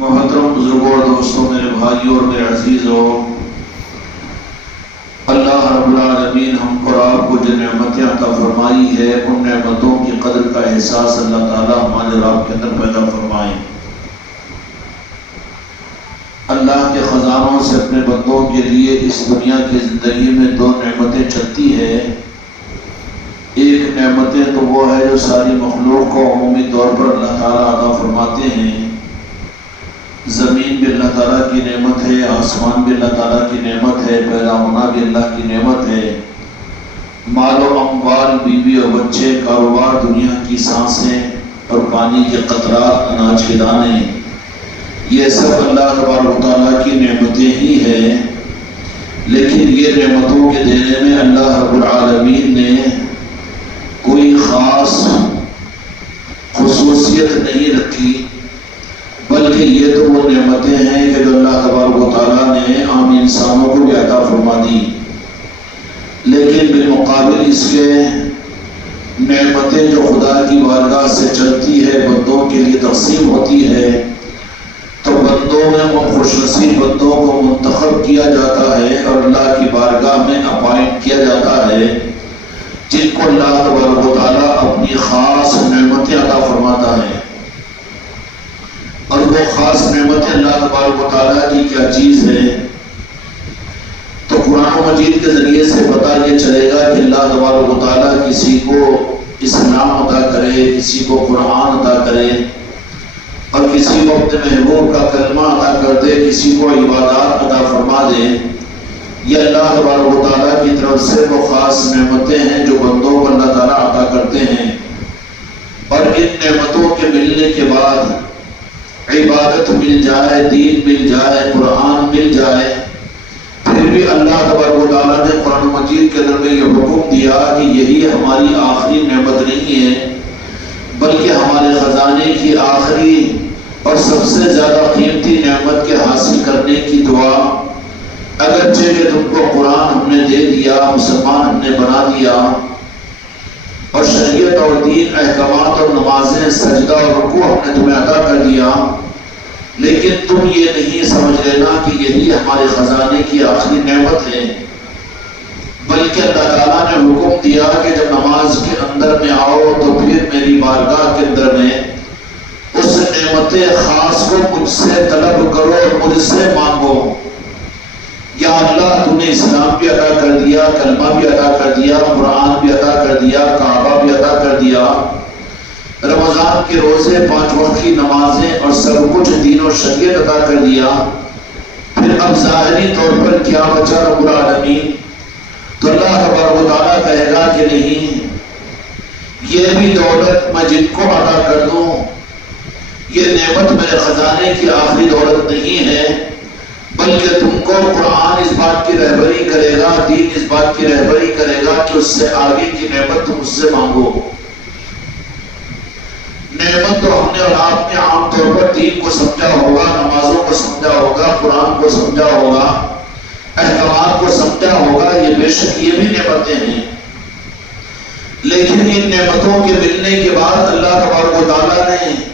محترم بزرگوں اور دوستوں، میرے بھائیوں اور میرے عزیزوں، اللہ رب العالمین ہم اور آپ کو جو نعمتیں عطا فرمائی ہے، ان نعمتوں کی قدر کا احساس اللہ تعالی ہمارے رب کے اندر پیدا فرمائے۔ اللہ کے خزانوں سے اپنے بندوں کے لیے اس دنیا کی زندگی میں دو نعمتیں چلتی ہے۔ ایک نعمتیں تو وہ ہے جو ساری مخلوق کو عمومی طور پر اللہ تعالیٰ عطا فرماتے ہیں۔ زمین بھی اللہ تعالیٰ کی نعمت ہے، آسمان بھی اللہ تعالیٰ کی نعمت ہے، پیدا ہونا بھی اللہ کی نعمت ہے، مال و اموال، بیوی اور بچے، کاروبار، دنیا کی سانسیں اور پانی کے قطرات، اناج کے دانے، یہ سب اللہ تبارک و تعالیٰ کی نعمتیں ہی ہیں۔ لیکن یہ نعمتوں کے دینے میں اللہ رب العالمین نے کوئی خاص خصوصیت نہیں رکھی، بلکہ یہ تو وہ نعمتیں ہیں کہ جو اللہ تبارک و تعالیٰ نے عام انسانوں کو بھی عطا فرما دی، لیکن بالمقابل اس کے نعمتیں جو خدا کی بارگاہ سے چلتی ہے، بندوں کے لیے تقسیم ہوتی ہے، تو بندوں میں وہ خوش نصیب بندوں کو منتخب کیا جاتا ہے اور اللہ کی بارگاہ میں اپائنٹ کیا جاتا ہے، جن کو اللہ تبارک و تعالیٰ اپنی خاص نعمتیں عطا فرماتا ہے۔ اور وہ خاص نعمتیں اللہ تبارک و تعالیٰ کی کیا چیز ہے؟ تو قرآن مجید کے ذریعے سے پتہ یہ چلے گا کہ اللہ تبارک و تعالیٰ کسی کو اسلام عطا کرے، کسی کو قرآن عطا کرے، اور کسی کو اپنے محبوب کا کلمہ عطا کر دے، کسی کو عبادات عطا فرما دے۔ یہ اللہ تبارک و تعالیٰ کی طرف سے وہ خاص نعمتیں ہیں جو بندوں کو اللہ تعالیٰ عطا کرتے ہیں۔ اور ان نعمتوں کے ملنے کے بعد عبادت مل جائے، دین مل جائے، قرآن مل جائے، پھر بھی اللہ تبارک و تعالیٰ نے قرآن مجید کے اندر میں یہ حکم دیا کہ یہی ہماری آخری نعمت نہیں ہے، بلکہ ہمارے خزانے کی آخری اور سب سے زیادہ قیمتی نعمت کے حاصل کرنے کی دعا، اگرچہ کہ تم کو قرآن ہم نے دے دیا، مسلمان ہم نے بنا دیا، اور شریعت اور دین، احکامات اور نمازیں، سجدہ اور رکوع ہم نے تمہیں عطا کر دیا، لیکن تم یہ نہیں سمجھ لینا کہ یہی ہمارے خزانے کی آخری نعمت ہے، بلکہ اللہ تعالیٰ نے حکم دیا کہ جب نماز کے اندر میں آؤ تو پھر میری بارگاہ کے اندر میں اس نعمت خاص کو مجھ سے طلب کرو اور مجھ سے مانگو۔ یا اللہ تو نے اسلام بھی عطا کر دیا، کلمہ بھی عطا کر دیا، قرآن بھی عطا کر دیا، کعبہ بھی عطا کر دیا، رمضان کے روزے، 5 وقت کی نمازیں اور سب کچھ دین و شریعت عطا کر دیا، پھر اب ظاہری طور پر کیا بچا رب العالمین؟ تو اللہ تبارک و تعالیٰ کہے گا کہ نہیں، یہ بھی دولت میں جن کو عطا کر دوں، یہ نعمت میرے خزانے کی آخری دولت نہیں ہے، بلکہ تم کو قرآن اس بات کی رہبری کرے گا، دین اس بات کی رہبری کرے گا کہ اس سے آگے کی نعمت تم اس سے مانگو۔ نعمت تو ہم نے اور آپ نے عام طور پر دین کو سمجھا ہوگا، نمازوں کو سمجھا ہوگا، قرآن کو سمجھا ہوگا، احکامات کو سمجھا ہوگا، یہ بے شک یہ بھی نعمتیں ہیں، لیکن ان نعمتوں کے ملنے کے بعد اللہ تبارک و تعالیٰ نے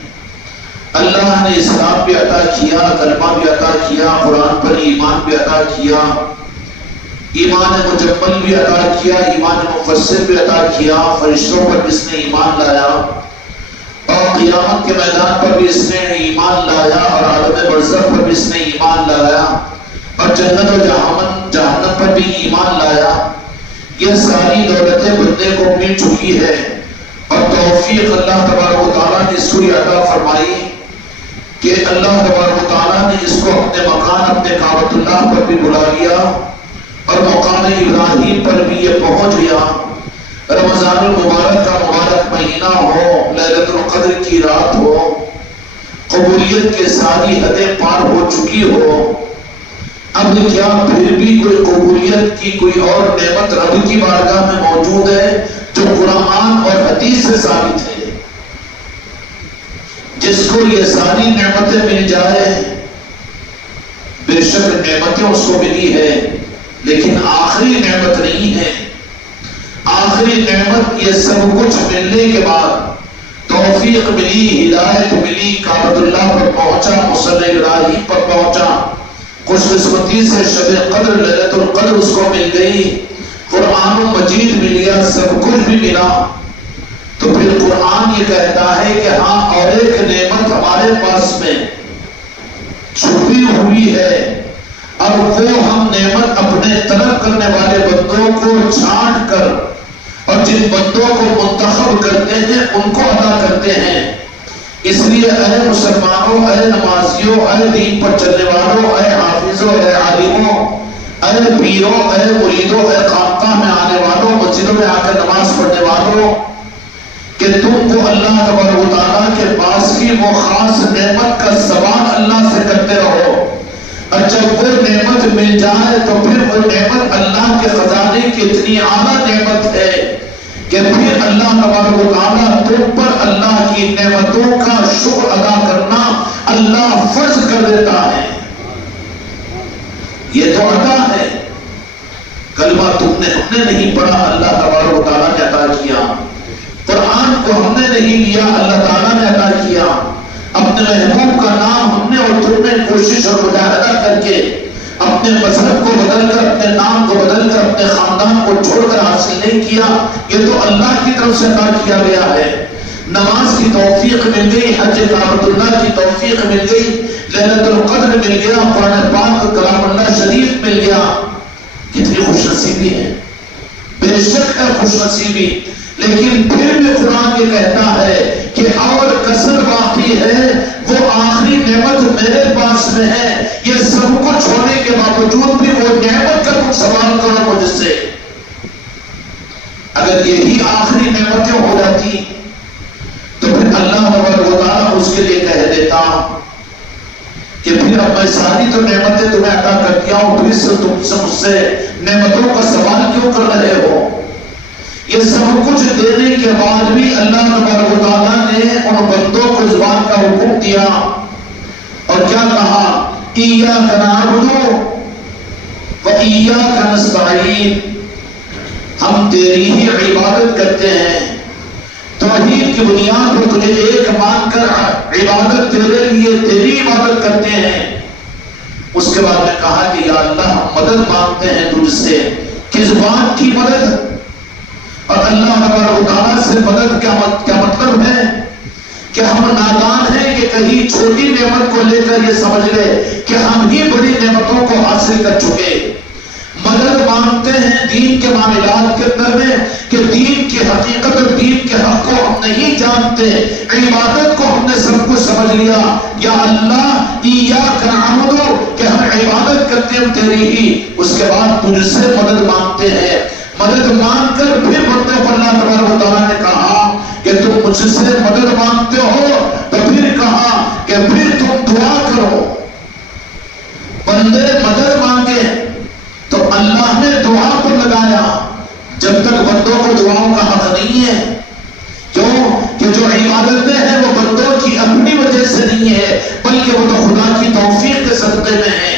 اسلام بھی عطا کیا، کلمہ بھی عطا کیا، قرآن پر ایمان بھی عطا کیا، ایمان مجمل بھی عطا کیا، ایمان مفسر بھی عطا کیا، فرشتوں پر اس نے ایمان لایا، اور قیامت کے میدان پر بھی اس نے ایمان لایا، اور عالم برزخ پر بھی اس نے ایمان لایا، اور جنت و جہنم پر بھی ایمان لایا۔ یہ ساری دولتیں بندے کو مل چکی ہے، اور توفیق اللہ تبارک و تعالیٰ نے اس کو عطا فرمائی کہ اللہ تبارک و تعالیٰ نے اس کو اپنے مکان، اپنے کعبۃ اللہ پر بھی بلا لیا، اور مقام ابراہیم پر بھی یہ پہنچ گیا۔ رمضان المبارک کا مبارک مہینہ ہو، لیلۃ القدر کی رات ہو، قبولیت کے ساری حدیں پار ہو چکی ہو، اب کیا پھر بھی کوئی قبولیت کی کوئی اور نعمت رب کی بارگاہ میں موجود ہے جو قرآن اور حدیث سے ثابت ہے؟ جس کو یہ ساری نعمتیں مل جائے، بے شک نعمتیں اس کو ملی ہے، لیکن آخری نعمت نہیں ہے۔ آخری نعمت یہ سب کچھ ملنے کے بعد توفیق ملی، ہدایت ملی، کعبۃ اللہ پر پہنچا، مصلی خوش قسمتی سے شب قدر لیلۃ القدر اس کو مل گئی، قرآن مجید مل گیا، سب کچھ بھی ملا، تو پھر قرآن یہ کہتا ہے کہ ہاں اور ایک نعمت ہمارے پاس میں چھپی ہوئی ہے، اور وہ ہم نعمت اپنے طلب کرنے والے بندوں کو چھانٹ کر اور جن بندوں کو منتخب کرتے ہیں ان کو عطا کرتے ہیں۔ اس لیے اے مسلمانوں، اے نمازیوں، اے دین پر چلنے والوں، اے حافظوں، اے عالموں، اے پیروں، اے مریدوں، اے خانقاہ میں آنے والوں، مسجدوں میں آ کر نماز پڑھنے والوں، کہ تم کو اللہ تبارک و تعالیٰ کے پاس کی وہ خاص نعمت کا سوال اللہ سے کرتے رہو، اور جب وہ نعمت مل جائے تو پھر وہ نعمت اللہ کے خزانے کی اتنی اعلیٰ نعمت ہے کہ پھر اللہ تبارک و تعالیٰ تم پر اللہ کی نعمتوں کا شکر ادا کرنا اللہ فرض کر دیتا ہے۔ یہ تو عطا ہے، کلمہ ہم نے نہیں پڑھا، اللہ تبارک و تعالیٰ نے عطا کیا، قرآن کو ہم نے نہیں لیا، اللہ تعالیٰ نے عطا کیا، اپنے محبوب کا نام ہم نے اور تم نے کوشش اور مجاہدہ کر کے اپنے مذہب کو بدل کر، اپنے نام کو بدل کر، اپنے خاندان کو چھوڑ کر حاصل نہیں کیا، یہ تو اللہ کی طرف سے عطا کیا گیا ہے۔ نماز کی توفیق مل گئی، حج کعبۃ اللہ کی توفیق مل گئی، لیلۃ القدر مل گیا، قرآن پاک کلام اللہ شریف مل گیا، کتنی خوش نصیبی ہے، بے شک ہے خوش نصیبی۔ لیکن پھر بھی قرآن یہ کہتا ہے کہ اور کسر باقی ہے، وہ آخری نعمت میرے پاس میں ہے، یہ سب کچھ ہونے کے باوجود بھی وہ نعمت کا تم سوال کرو مجھ سے۔ اگر یہی آخری نعمتیں ہو جاتی تو پھر اللہ تبارک و تعالیٰ اس کے لیے کہہ دیتا کہ پھر اب میں ساری تو نعمتیں تمہیں عطا کر دیا ہوں، پھر سے تم سے مجھ سے نعمتوں کا سوال کیوں کر رہے ہو؟ یہ سب کچھ دینے کے بعد بھی اللہ تبارک و تعالیٰ نے ان بندوں کو زبان کا حکم دیا اور کیا کہا؟ ایاک نعبد و ایاک نستعین، ہم تیری ہی عبادت کرتے ہیں، توحید کی بنیاد پر تجھے ایک مان کر عبادت تیرے لیے تیری عبادت کرتے ہیں۔ اس کے بعد میں کہا کہ یا اللہ ہم مدد مانگتے ہیں تجھ سے، کس بات کی مدد؟ اور اللہ تبارک و تعالیٰ سے مدد کیا مطلب ہے کہ ہم نادان ہیں کہ کہیں چھوٹی نعمت کو لے کر یہ سمجھ لے کہ ہم ہی بڑی نعمتوں کو حاصل کر چکے۔ مدد مانگتے ہیں دین کے معاملات کے اندر میں کہ دین کی حقیقت اور دین کے حق کو ہم نہیں جانتے، عبادت کو ہم نے سب کچھ سمجھ لیا، یا اللہ ایاک نعبد کہ ہم عبادت کرتے ہیں تیری ہی، اس کے بعد تجھ سے مدد مانگتے ہیں۔ مدد مانگ کر پھر بندوں پر اللہ تبارک و تعالیٰ نے کہا کہ تم مجھ سے مدد مانگتے ہو، تو پھر کہا کہ پھر تم دعا کرو۔ بندے مدد مانگے تو اللہ نے دعا پر لگایا، جب تک بندوں کو دعاؤں کا حق نہیں ہے، کیوں کہ جو عبادتیں ہیں وہ بندوں کی اپنی وجہ سے نہیں ہے، بلکہ وہ تو خدا کی توفیق کے صدقے میں ہے۔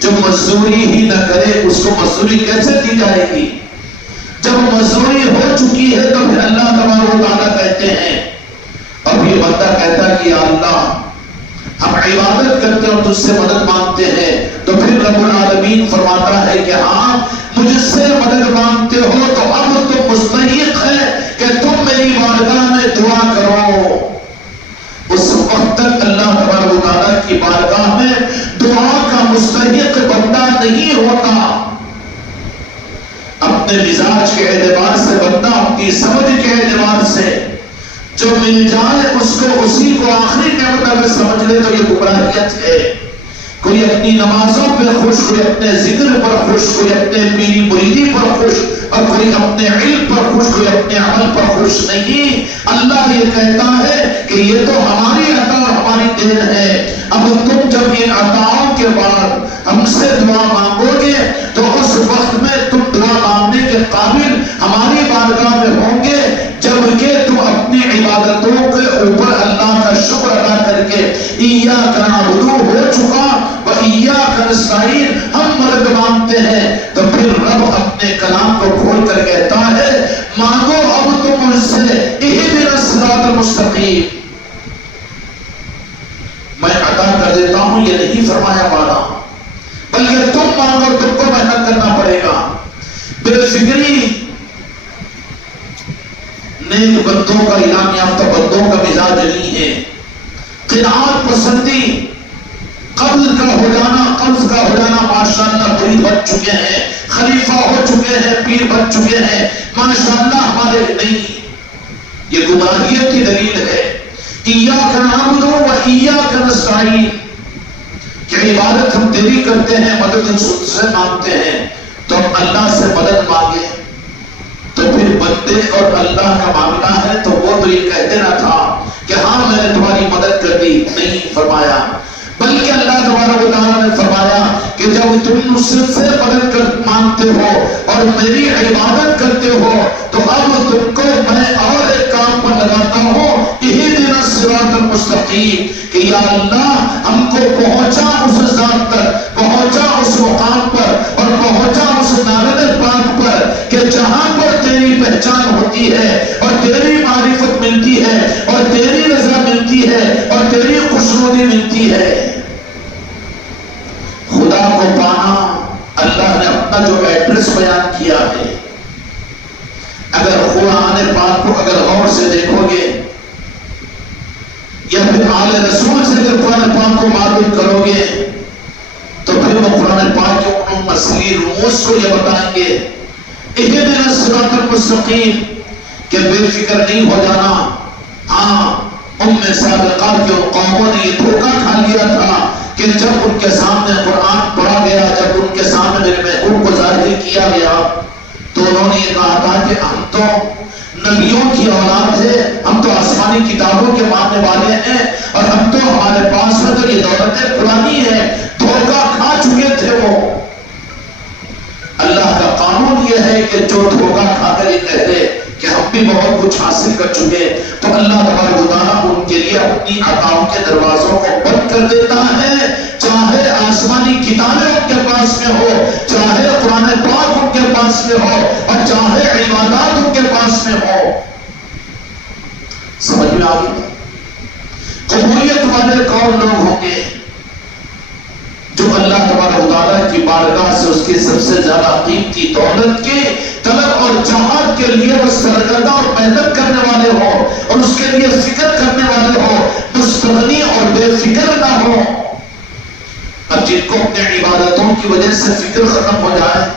جو مزدوری ہی نہ کرے اس کو مزدوری کیسے دی جائے گی؟ جب مزدوری ہو چکی ہے تو پھر اللہ تبارک و تعالیٰ کہتے ہیں، اور یہ بندہ کہتا کہ یا اللہ ہم عبادت کرتے ہیں اور تجھ سے مدد مانگتے ہیں، تو پھر رب العالمین فرماتا ہے کہ ہاں مجھ سے مدد مانگتے ہو تو اب تو مستحق ہے کہ تم میری بارگاہ میں دعا کرو۔ اس وقت تک اللہ تبارک و تعالیٰ کی بارگاہ میں دعا کا مستحق بندہ نہیں ہوتا۔ اپنے مزاج کے اعتبار سے بندہ، اپنی سمجھ کے اعتبار سے جو مل جائے اس کو اسی کو آخری نعمت اگر سمجھ لے تو یہ گمراہیت ہے۔ کوئی اپنی نمازوں پہ خوش، کوئی اپنے ذکر پر خوش، کوئی اپنے پیری مریدی پر خوش، اور کوئی اپنے علم پر خوش، کوئی اپنے عمل پر خوش نہیں۔ اللہ یہ کہتا ہے کہ یہ تو ہماری عطا اور ہماری دین ہے، اب تم جب ان عطاؤں کے بعد ہم سے دعا مانگو گے تو اس وقت میں تم دعا مانگنے کے قابل ہماری بارگاہ میں ہوں گے، جبکہ تم اپنی عبادتوں کے اوپر اللہ کا شکر ادا کر کے ایاک نعبد ہو چکا و ایاک نستعین ہم مدد مانگتے ہیں، تو پھر رب اپنے کلام کو کھول کر کہتا ہے مانگو اب تم مجھ سے اہدنا الصراط المستقیم، میں عطا کر دیتا ہوں ہوں یہ نہیں فرمایا وعدہ، بلکہ تم مانگو، تم کو محنت کرنا پڑے گا۔ بے فکری نیک بندوں کا، انعام یافتہ بندوں کا مزاج نہیں ہے۔ قناعت پسندی، قبض کا ہو جانا ماشاءاللہ مرید بن چکے ہیں، خلیفہ ہو چکے ہیں، پیر بن چکے ہیں، ماشاءاللہ ہمارے نہیں۔ یہ گمراہیت کی دلیل ہے۔ ایاک نعبد و ایاک نستعین، کہ عبادت ہم تیری کرتے ہیں، مدد ہم سے مانگتے ہیں، تو ہم اللہ سے مدد مانگے۔ تو پھر بندے اور اللہ کا معاملہ ہے تو وہ تو یہ کہہ دینا تھا کہ ہاں میں نے تمہاری مدد کر دی، نہیں فرمایا، بلکہ اللہ تبارک و تعالیٰ نے فرمایا کہ جب تم مجھ سے مدد مانگتے ہو اور میری عبادت کرتے ہو تو اب تم کو میں اور ایک کام پر لگاتا ہوں، اہدنا الصراط المستقیم، کہ یا اللہ ہم کو پہنچا اس ذات تک، پہنچا اس مقام پر، اور پہنچا اس نارد پاک پر کہ جہاں پر تیری پہچان ہوتی ہے اور تیری معرفت ملتی ہے اور تیری رضا ملتی ہے اور تیری خوشنودی ملتی ہے۔ خدا کو پانا، اللہ نے اپنا جو ایڈریس بیان کیا ہے، اگر قرآن پاک کو اگر غور سے دیکھو گے یا پھر آل رسول سے اگر قرآن پاک کو معلوم کرو گے تو پھر وہ قرآن پاک کے ان مسئلے رموز کو یہ بتائیں گے، اہدنا الصراط المستقیم، کہ بے فکر نہیں ہو جانا۔ ہاں سابقہ کے ان قوموں نے یہ دھوکہ کھا لیا تھا کہ جب ان کے سامنے قرآن پڑھا گیا، جب ان کے سامنے میرے محبوب کو ظاہر کیا گیا تو انہوں نے یہ کہا تھا کہ ہم تو نبیوں کی اولاد ہے، ہم تو آسمانی کتابوں کے ماننے والے ہیں، اور ہم تو ہمارے پاس میں تو یہ دولت پرانی ہے۔ دھوکہ کھا چکے تھے وہ۔ اللہ کا قانون یہ ہے کہ جو دھوکہ کھا کر یہ کہتے کہ ہم بھی بہت کچھ حاصل کر چکے، تو اللہ تبارک و تعالیٰ ان کے لیے اپنی عطاؤں کے دروازوں کو بند کر دیتا ہے، چاہے آسمانی کتابیں ان کے پاس میں ہو، چاہے قرآن پاک ان کے پاس میں ہو، اور چاہے عبادات ان کے پاس میں ہو۔ سمجھ میں آ گئی؟ قبولیت والے کون لوگ ہوں گے؟ جو اللہ تبارک و تعالیٰ کی بارگاہ سے اس کی سب سے زیادہ قیمتی دولت کے طلب اور چاہت کے لیے وہ سرگردہ اور محنت کرنے والے ہو، اور اس کے لیے فکر کرنے والے ہو، مستغنی اور بے فکر نہ ہو۔ اب جن کو اپنے عبادتوں کی وجہ سے فکر ختم ہو جائے،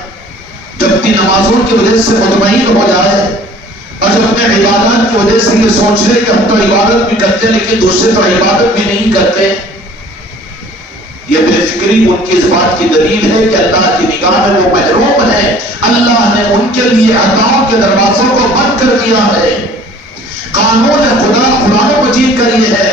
جب اپنی نمازوں کی وجہ سے مطمئن ہو جائے، اور جب اپنے عبادات کی وجہ سے یہ سوچ رہے کہ ہم تو عبادت بھی کرتے ہیں لیکن دوسرے تو عبادت بھی نہیں کرتے، یہ بے فکری ان کی اس بات کی دلیل ہے کہ اللہ کی نگاہ میں وہ محروم ہے، اللہ نے ان کے لیے عطاؤں کے دروازوں کو بند کر دیا ہے۔ قانون خدا قرآن مجید کا یہ ہے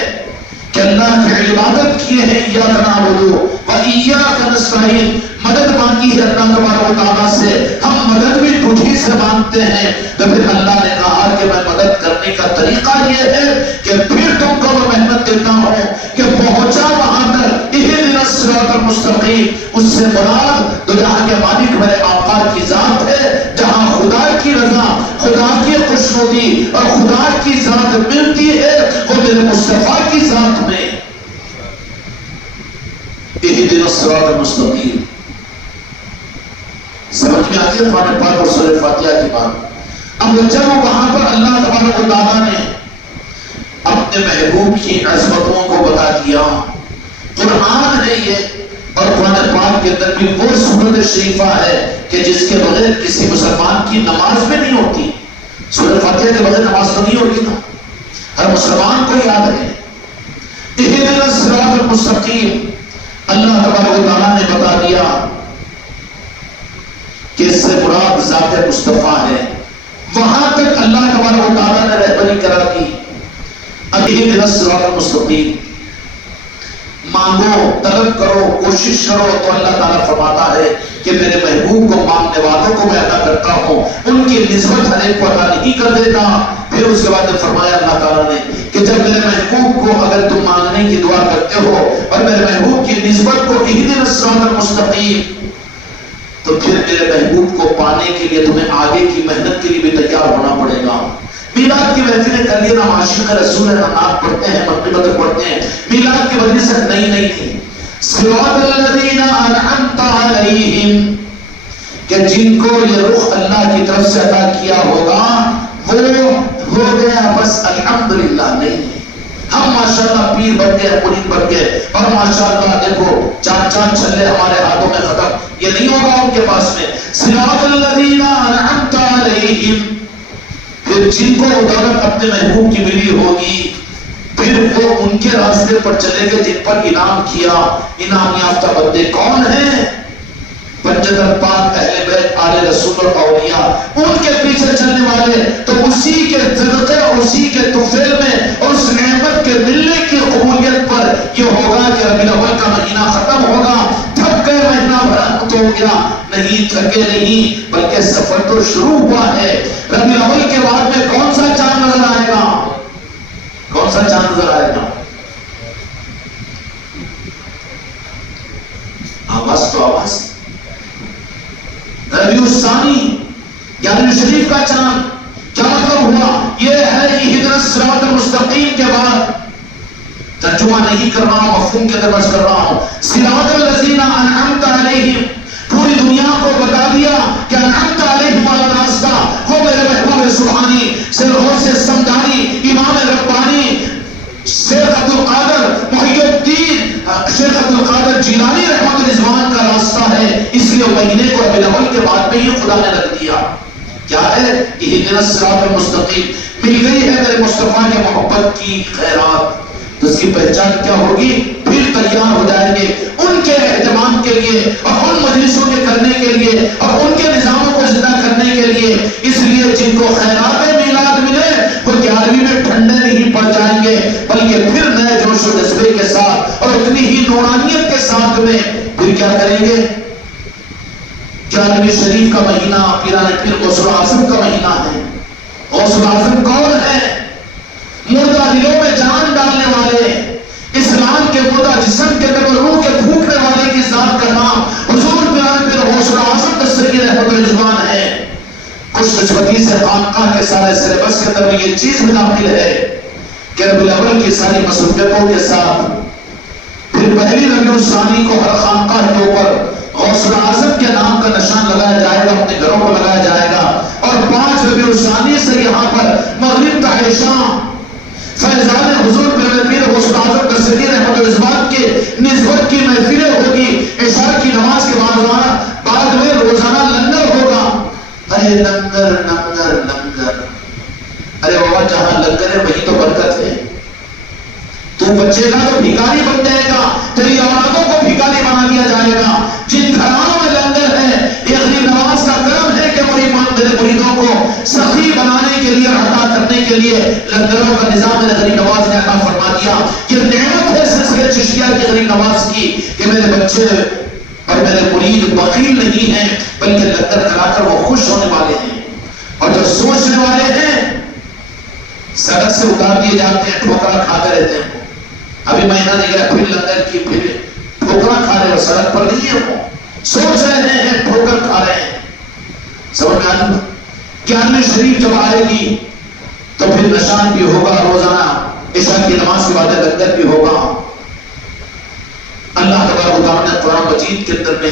کہ اللہ کی عبادت کیے ہیں، ایاک نعبد و ایاک نستعین، مدد مانگی ہے اللہ تبارک و تعالیٰ سے، ہم مدد بھی تجھی سے مانگتے ہیں۔ تو پھر اللہ نے کہا کہ میں مدد کرنے کا طریقہ یہ ہے کہ پھر تم کو میں محنت دیتا ہوں کہ پہنچا وہاں تک، اہدنا الصراط المستقیم، اس سے مراد تو جہاں کے مالک میرے آقا کی ذات ہے، جہاں خدا کی رضا، خدا کی خوشنودی اور خدا کی ذات ملتی ہے، وہ میرے مصطفیٰ کی ذات میں۔ اہدنا الصراط المستقیم، سمجھ میں آتی ہے قرآن پاک اور سورہ فاتحہ کی بات۔ اب جب وہاں پر اللہ تبارک و تعالیٰ نے اپنے محبوب کی عظمتوں کو بتا دیا، قرآن ہے یہ، اور قرآن پاک کے اندر بھی وہ سورۃ شریفہ ہے کہ جس کے بغیر کسی مسلمان کی نماز بھی نہیں ہوتی۔ سورہ فاتحہ کے بغیر نماز تو نہیں ہوگی نا، ہر مسلمان کو یاد ہے۔ اہدنا الصراط المستقیم، اللہ تبارک و تعالیٰ نے بتا دیا کہ اس سے مراد ذات مصطفیٰ ہے، وہاں تک اللہ تبارک و تعالیٰ نے رہبری کرا دی۔ اب اہدنا الصراط المستقیم مانگو، طلب کرو، کوشش کرو، تو اللہ تعالیٰ فرماتا ہے کہ میرے محبوب کو مانگنے والوں کو میں عطا کرتا ہوں، ان کی نسبت ہر ایک کو عطا نہیں کر دیتا۔ پھر اس کے بعد فرمایا اللہ تعالیٰ نے کہ جب میرے محبوب کو اگر تم مانگنے کی دعا کرتے ہو اور میرے محبوب کی نسبت کو اہدنا الصراط المستقیم، تو پھر میرے محبوب کو پانے کے لیے تمہیں آگے کی محنت کے لیے بھی تیار ہونا پڑے گا۔ میلاد کی محفلیں کر لیے، نہ عاشق رسول ہے، نہ نعت پڑھتے ہیں، مقبت پڑھتے ہیں، میلاد کی وجہ سے نہیں تھی۔ صراط الذین انعمت علیہم، کہ جن کو یہ رخ اللہ کی طرف سے عطا کیا ہوگا وہ ہو گیا بس الحمدللہ نہیں ہے۔ ہم ماشاءاللہ پیر بن گئے، مرید بن گئے، اور ماشاءاللہ دیکھو چار چار چھلے ہمارے ہاتھوں میں ختم، یہ نہیں ہوگا ان کے پاس میں۔ صراط الذین انعمت علیہم، پھر جن کو دولت اپنے محبوب کی ملی ہوگی پھر وہ ان کے راستے پر چلے گئے جن پر انعام کیا۔ انعام یافتہ بندے کون ہیں؟ پنجتن پاک، اہل بیت، آل رسول اور اولیاء، ان کے پیچھے چلنے والے تو اسی کے صدقے اور اسی کے طفیل میں اور اس نعمت کے ملنے کی قبولیت پر یہ ہوگا کہ ربیع الاول کا مہینہ ختم ہوگا، تھک گئے مہینہ بھر ہو گیا، نہیں تھکے نہیں بلکہ سفر تو شروع ہوا ہے۔ ربیع الاول کے بعد میں کون سا چاند نظر آئے گا؟ کون سا چاند نظر آئے گا؟ آواز تو آواز ربیع الثانی یعنی شریف کا چاند، کیا مطلب ہوا؟ یہ ہے اہدنا الصراط المستقیم کے بعد ترجمہ نہیں کر رہا ہوں، مفہوم کے اندر بس کر رہا ہوں۔ صراط الذین انعمت علیہم، پوری دنیا کو بتا دیا کہ انعمت علیہم والا راستہ وہ میرے محبوب سبحانی غوث سمدانی، امام ربانی، شیخ عبدالقادر محی الدین، شیخ عبدالقادر جیلانی رحمت رضوان کا راستہ ہے۔ اس لیے مہینے کو ربیع الاول کے بعد میں ہی خدا نے رکھ دیا۔ کیا ہے؟ اہدنا الصراط المستقیم، مل گئی ہے میرے مصطفیٰ کے محبت کی خیرات، تو اس کی پہچان کیا ہوگی؟ پھر تیار ہو جائیں گے ان کے اہتمام کے لیے اور ان مجلسوں کے کرنے کے لیے اور ان کے نظاموں کو زندہ کرنے کے لیے۔ اس لیے جن کو خیرات میلاد ملے وہ 11ویں میں ٹھنڈے نہیں پڑ جائیں گے بلکہ پھر نئے جوش و جذبے کے ساتھ اور اتنی ہی نورانیت کے ساتھ میں پھر کیا کریں گے؟ 11ویں شریف کا مہینہ پیران پیر غوث اعظم کا مہینہ ہے۔ غوث اعظم کون ہے؟ مردہ دلوں میں جان ڈالنے والے، اسلام کے مردہ جسم کے اندر روح کے پھونکنے والے کی ذات کا نام حضور پیران پیر غوث اعظم دستگیر رحمت رضوان ہے۔ خوش قسمتی سے خانقاہ کے سارے سلیبس کے اندر یہ چیز بھی داخل ہے کہ ربیع الاول کی ساری مصروفیتوں کے ساتھ پھر پہلی ربیع الثانی کو ہر خانقاہ کے اوپر غوث اعظم کے نام کا نشان لگایا جائے گا، اپنے گھروں کو لگایا جائے گا، اور 5 ربیع الثانی سے یہاں پر مغرب تا عشاء فیضان حضور پیر غوث اعظم دستگیر رحمت رضوان کے نسبت کی محفلیں ہوگی۔ عشاء کی نماز کے بعد میں روزانہ لنگر ہوگا۔ ارے لنگر لنگر لنگر، ارے بابا جہاں لنگر ہے وہی تو برکت ہے۔ تو بچے گا تو بھکاری بن جائے گا، تیری اولادوں کو بھکاری بنا دیا جائے گا۔ جن گھرانوں میں لنگر ہے، یہ غریب نواز کا کرم ہے کہ میرے مریدوں کو سخی بنانے کے لیے اور عطا کرنے کے لیے لنگروں کا نظام میرے غریب نواز نے عطا فرما دیا۔ یہ نعمت ہے سلسلہ چشتیہ کی غریب نواز کی کہ میرے بچے اور میرے مرید بخیل نہیں ہیں بلکہ لنگر کھلا کر وہ خوش ہونے والے ہیں، اور جو سوچنے والے ہیں سڑک سے اتار دیے جاتے ہیں، ٹھوکرا کھاتے رہتے ہیں۔ ابھی مہینہ نہیں گیا پھر لنگر کی پھر ٹھوکرا کھا رہے ہیں، سڑک پر نہیں ہے، وہ سوچ رہے ہیں ٹھوکر کھا رہے ہیں۔ سمجھ میں آتا 11ویں شریف جب آئے گی تو پھر نشان بھی ہوگا، روزانہ عشاء کی نماز کے بعد لنگر بھی ہوگا۔ اللہ تبارک و تعالیٰ نے قرآن مجید کے اندر میں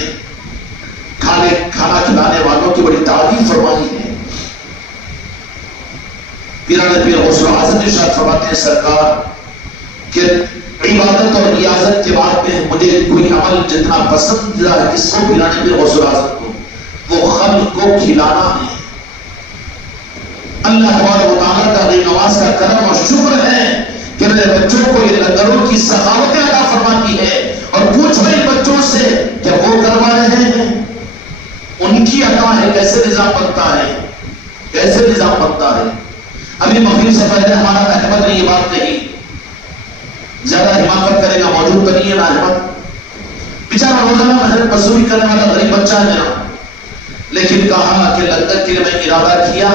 کھانا کھلانے والوں کی بڑی تعریف فرمائی ہے۔ پیران پیر غوث اعظم ارشاد فرماتے ہیں سرکار کہ عبادت اور ریاضت کے بعد میں مجھے کوئی عمل جتنا پسندیدہ ہے کس کو؟ پیران پیر غوث اعظم کو، وہ خلق کو کھلانا ہے۔ اللہ تبارک و تعالیٰ کا غریب نواز کا کرم اور شکر ہے کہ میرے بچوں کو یہ لنگروں کی سخاوتیں عطا فرماتی ہے، اور پوچھو ان بچوں سے کہ وہ کروا رہے ہیں، ان کی عطا ہے، کیسے نظام بنتا ہے، کیسے نظام بنتا ہے۔ ابھی مغرب سے پہلے ہمارا احمد نے یہ بات کہی، زیادہ حماقت کرے گا موجود تو نہیں ہے نا احمد، بیچارہ روزانہ محنت مزدوری کرنے والا غریب بچہ ہے میرا، لیکن کہا کہ لنگر کے لیے میں ارادہ کیا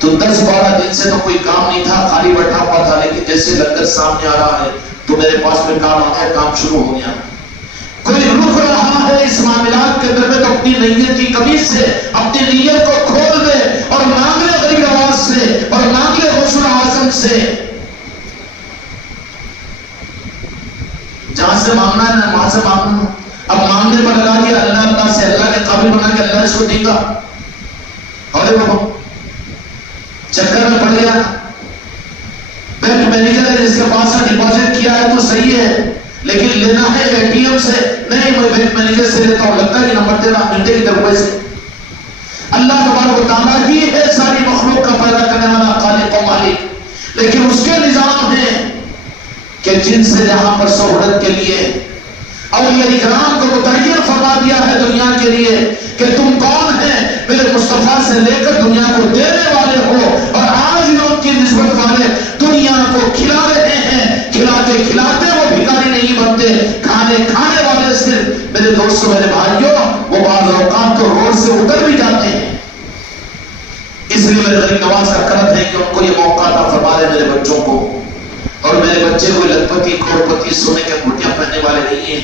تو 10-12 دن سے تو کوئی کام نہیں تھا، خالی بیٹھا ہوا تھا، لیکن جیسے لنگر سامنے آ رہا ہے تو میرے پاس میں کام آ گیا، کام شروع ہو گیا۔ کوئی رک رہا ہے اس معاملات کے اندر میں تو اپنی نیت کی قمیص سے اپنی نیت کو کھول دے اور مانگ لے غریب نواز سے اور مانگ لے غوث اعظم سے۔ جہاں سے مانگنا ہے نا وہاں سے مانگنا. اب مانگنے پر لگا دیا اللہ اللہ سے, اللہ کے قابل بنا کے اللہ اس کو دے گا. اور وہ چکر میں پڑ گیا. بینک مینیجر ہے جس کے پاس ڈپازٹ کیا ہے تو صحیح ہے, لیکن لینا ہے اے ٹی ایم سے, نہیں میں بینک مینیجر سے لیتا ہوں, لگتا ہے کہ نمبر دینا ملتے کی طرف سے. اللہ تبارک و تعالیٰ ہی ہے ساری مخلوق کا پیدا کرنے والا خالق و مالک, لیکن اس کے نظام ہے کہ جن سے یہاں پر سہولت کے لیے اولیاء اکرام کو متعین فرما دیا ہے دنیا کے لیے کہ تم کون ہیں, میرے مصطفیٰ سے لے کر دنیا کو دینے والے ہو, اور آج لوگ کی نسبت والے دنیا کو کھلا رہے ہیں, کھلاتے کھلاتے وہ بھکاری نہیں بنتے, کھانے کھانے والے صرف میرے دوستوں میرے بھائیوں وہ بعض اوقات تو روڈ سے اتر بھی جاتے ہیں. اس لیے میرے غریب نواز کا کرم ہے کہ ان کو یہ موقع عطا فرما دے میرے بچوں کو, اور میرے بچے کوئی لکھپتی کروڑپتی سونے کے انگوٹیاں پہننے والے نہیں ہیں,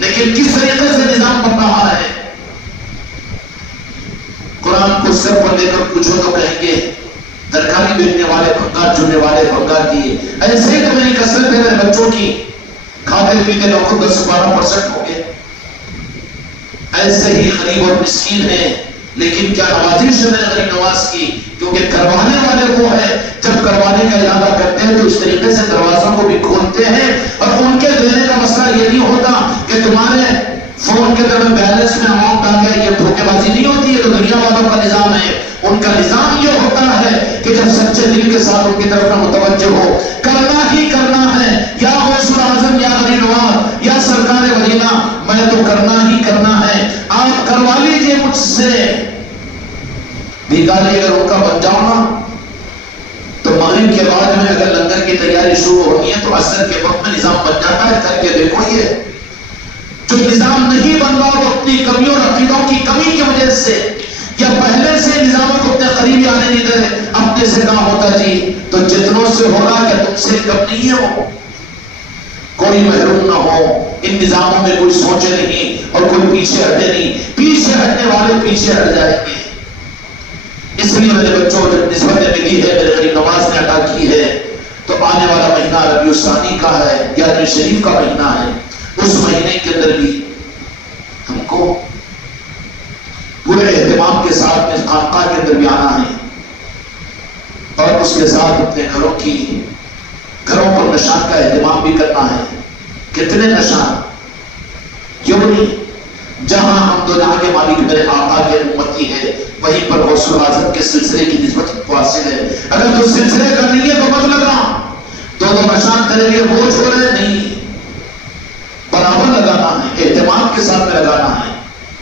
لیکن کس طریقے سے نظام بن رہا ہے. قرآن کو سر پر لے کر پوچھو تو کہیں گے ترکاری بیچنے والے بھنگار چننے والے بھنگار دیے. ایسے ہی تو میری کثرت ہے میرے بچوں کی, کھاتے پیتے لوگوں 10-12% ہو گئے. ایسے ہی غریب اور مسکین ہیں, لیکن کیا نوازش ہے میرے غریب نواز کی, کیونکہ کروانے والے وہ ہے, جب کروانے کا ارادہ کرتے ہیں تو اس طریقے سے دروازوں کو بھی کھولتے ہیں, اور ان کے دینے کا مسئلہ یہ نہیں ہوتا کہ تمہارے فون کے اندر بیلنس میں اماؤنٹ آ گیا, یہ دھوکے بازی نہیں ہوتی ہے, تو دنیا والوں کا نظام ہے. ان کا نظام یہ ہوتا ہے کہ جب سچے دل کے ساتھ ان کی طرف متوجہ ہو, کرنا ہی کرنا ہے, یا غوث الاعظم یا غریب نواز یا سرکار ولینا, میں تو کرنا ہی کرنا ہے, آپ کروا لیجئے مجھ سے. بھیکاری اگر ان کا بن جاؤ نا تو مغرب کے بعد میں اگر لنگر کی تیاری شروع ہونی ہے تو عصر کے وقت میں نظام بن جاتا ہے. کر کے دیکھو, یہ جو نظام نہیں بن رہا وہ اپنی کمیوں اور عقیدوں کی کمی کی وجہ سے, یا پہلے سے نظاموں کو اپنے قریبی آنے نہیں دے رہے, اپنے سے کام ہوتا جی تو جتنوں سے ہو رہا کہ تم سے کم نہیں ہے, وہ کوئی محروم نہ ہو. ان نظاموں میں کوئی سوچے نہیں اور کوئی پیچھے ہٹے نہیں, پیچھے ہٹنے والے پیچھے ہٹ جائیں گے. اس لیے میرے بچوں جب نسبت ملی ہے, میرے غریب نواز نے عطا کی ہے, تو آنے والا مہینہ ربیع الثانی کا ہے, 11ویں شریف کا مہینہ ہے. اس مہینے کے اندر بھی ہم کو پورے اہتمام کے ساتھ میں خانقاہ کے اندر بھی آنا ہے, اور اس کے ساتھ اپنے گھروں پر نشان کا اہتمام بھی کرنا ہے. کتنے نشان, کیوں نہیں, جہاں ہم دو جہاں کے مالک میرے آقا کے امتی ہے, وہیں پر غوث الاعظم کے سلسلے کی نسبت حاصل ہے. اگر تو سلسلے کا نہیں ہے تو مت لگا, دو نشان تیرے لیے بوجھ ہو رہے نہیں, برابر لگانا ہے, اہتمام کے ساتھ میں لگانا ہے.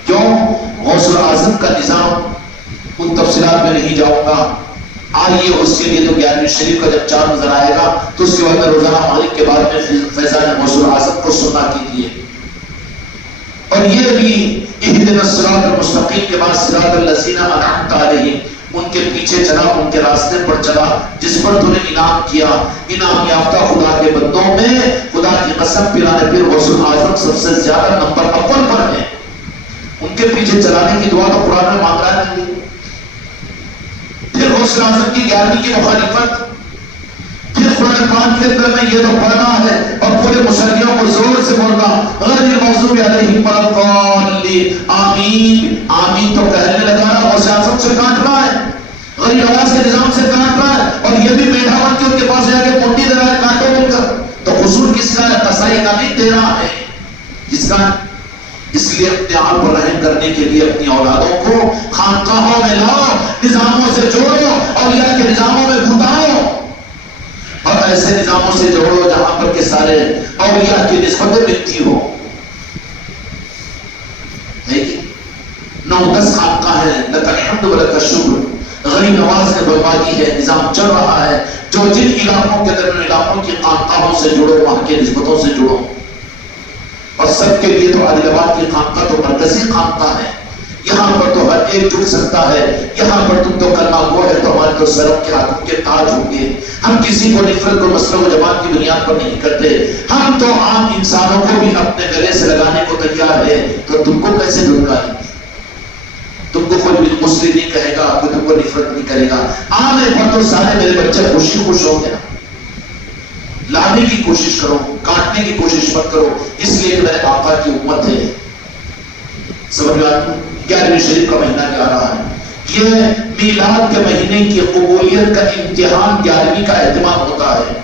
کیوں؟ غوث الاعظم کا نظام, ان تفصیلات میں نہیں جاؤں گا. آئیے اس کے لیے تو 11ویں شریف کا جب چاند نظر آئے گا تو اس کے بعد میں روزانہ مالک کے بارے میں فیضان غوث الاعظم کو سننا کیجیے. اور یہ بھی اہدنا الصراط المستقیم کے بعد صراط الذین انعمت علیہم, ان کے پیچھے چلا, ان کے راستے پر چلا جس پر تو نے انعام کیا. انعام یافتہ خدا کے بندوں میں خدا کی قسم پلانے پھر غوث الاعظم سب سے زیادہ نمبر اول پر ہے. ان کے پیچھے چلانے کی دعا تو قرآن میں مانگ رہا ہے. پھر غوث الاعظم کی 11ویں کی مخالفت, پھر قرآن پاک کے اندر میں یہ تو پڑھنا ہے اور پورے مسلمانوں کو زور سے بولنا غیر المغضوب علیہم ولا الضالین, آمین آمین تو کہنے لگا رہا, غوث اعظم سے کاٹ رہا ہے, غریب نواز کے نظام سے کاٹ رہا ہے, اور یہ بھی بیٹھا ہوا کہ ان کے پاس جا کے منڈی دے رہا ہے کاٹو بول کر. تو قصور کس کا ہے؟ قصائی کا نہیں, تیرا ہے. کس کا؟ اس لیے اپنے آپ پر رحم کرنے کے لیے اپنی اولادوں کو خانقاہوں میں لاؤ, نظاموں سے جوڑو, اولیاء کے نظاموں میں گھٹاؤ, اور ایسے نظاموں سے جوڑو جہاں پر کے سارے اولیاء کی نسبتیں ملتی ہو. 9-10 خانقاہ ہیں, لک الحمد ولک الشکر. غریب نواز نے بربادی ہے, نظام چل رہا ہے. جو جن علاقوں کے اندر علاقوں کی خانقاہوں سے جڑو, وہاں کے نسبتوں سے جڑو. اور سب کے لیے تو عادل آباد کی خانقاہ تو مرکزی خانقاہ ہے, یہاں پر تو ہر ایک جڑ سکتا ہے. یہاں پر تم تو کلمہ گو ہے تو ہمارے تو سروں کے ہاتھوں کے تاج ہوں گے. ہم کسی کو نفرت کو مسلک و جماعت کی بنیاد پر نہیں کرتے, ہم تو عام انسانوں کو بھی اپنے گلے سے لگانے کو تیار ہے. تو تم کو کیسے دھمکائیں گے؟ تم کو کوئی مسلم نہیں کہے گا, کوئی تم کو نفرت نہیں کرے گا. آنے پر تو سارے میرے بچے خوشی خوش ہوں گے. لانے کی کوشش کرو، کاٹنے کی کوشش مت کرو، اس لیے کہ میرے آقا کی امت ہے۔ سمجھ میں آتا ہے؟ 11ویں شریف کا مہینہ کیا رہا ہے؟ یہ میلاد کے مہینے کی قبولیت کا امتحان 11ویں کا اہتمام ہوتا ہے۔